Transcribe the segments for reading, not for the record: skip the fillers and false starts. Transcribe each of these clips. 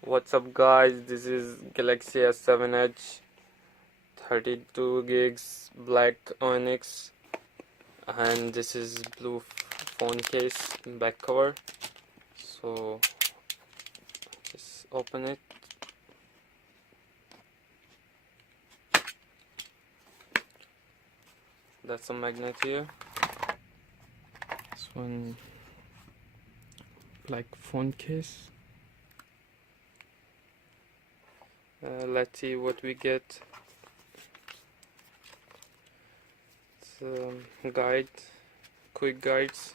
What's up guys, this is Galaxy S7 Edge 32 gigs black Onyx, and this is blue phone case back cover. So just open it. That's a magnet here. This one black phone case. Let's see what we get. It's guide, quick guides,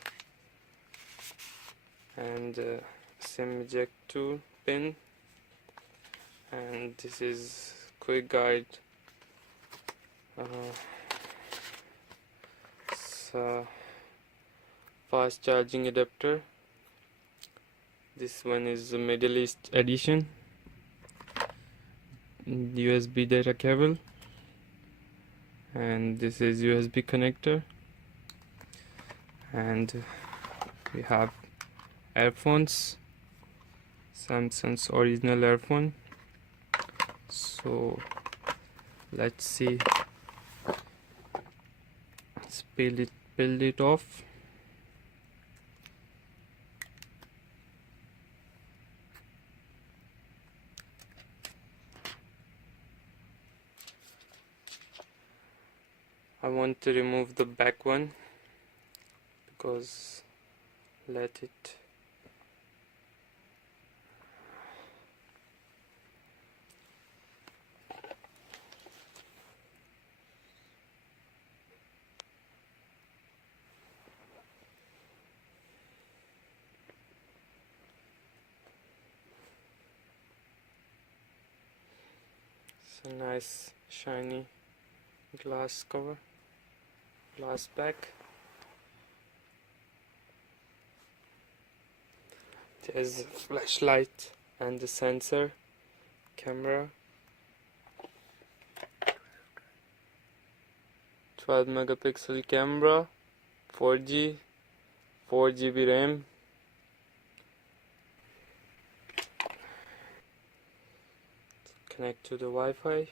and SIM eject 2 pin, and this is quick guide. It's a fast charging adapter. This one is the Middle East edition. USB data cable, and this is USB connector, and we have earphones, Samsung's original earphone. So let's see, let's peel it off. I want to remove the back one because let it it's a nice shiny glass cover, glass back. There's a flashlight and the sensor, camera, 12 megapixel camera, 4G, 4GB RAM. Connect to the Wi-Fi.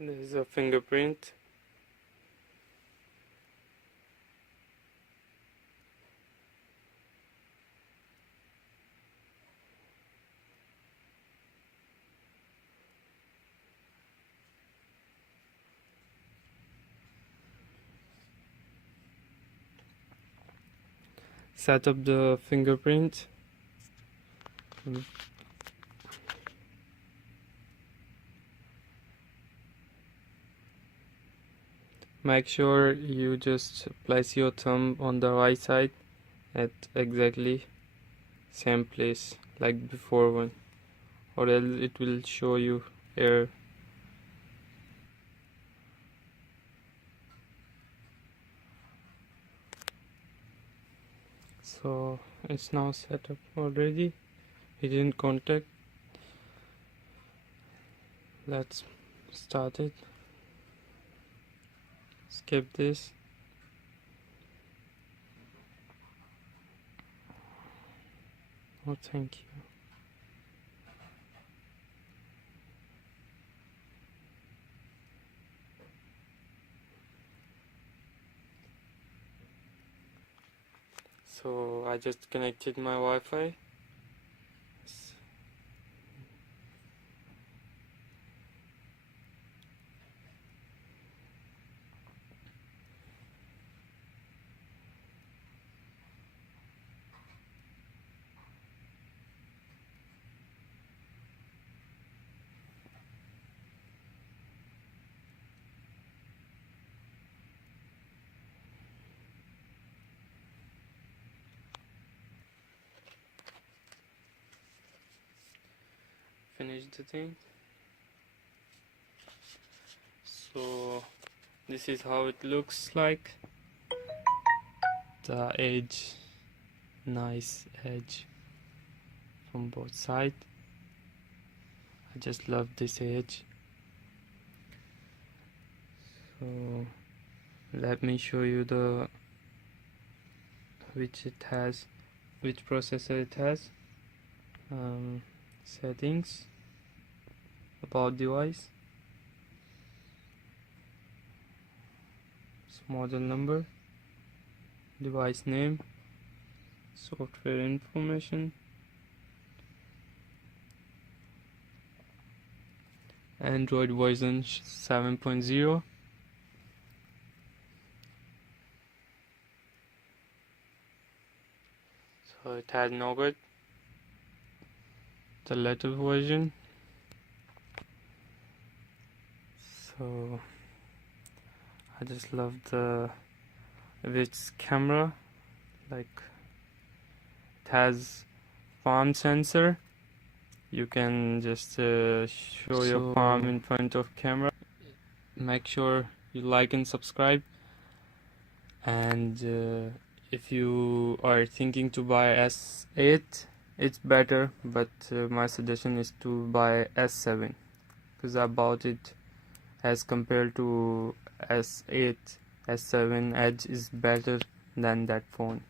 This is a fingerprint. Set up the fingerprint. Make sure you just place your thumb on the right side at exactly same place like before one, or else it will show you error. So it's now set up already. Hidden contact. Let's start it. Skip this. Oh, thank you. So I just connected my Wi-Fi. Finish the thing. So this is how it looks like. The edge, nice edge from both sides. I just love this edge. So let me show you the which processor it has. Settings, about device, model number, device name, software information, Android version 7.0. So it has Nougat, the later version. So I just love its camera, like it has palm sensor. You can just show your palm in front of camera. Make sure you like and subscribe, and if you are thinking to buy S8, it's better, but my suggestion is to buy S7 because I bought it. As compared to S8, S7 Edge is better than that phone.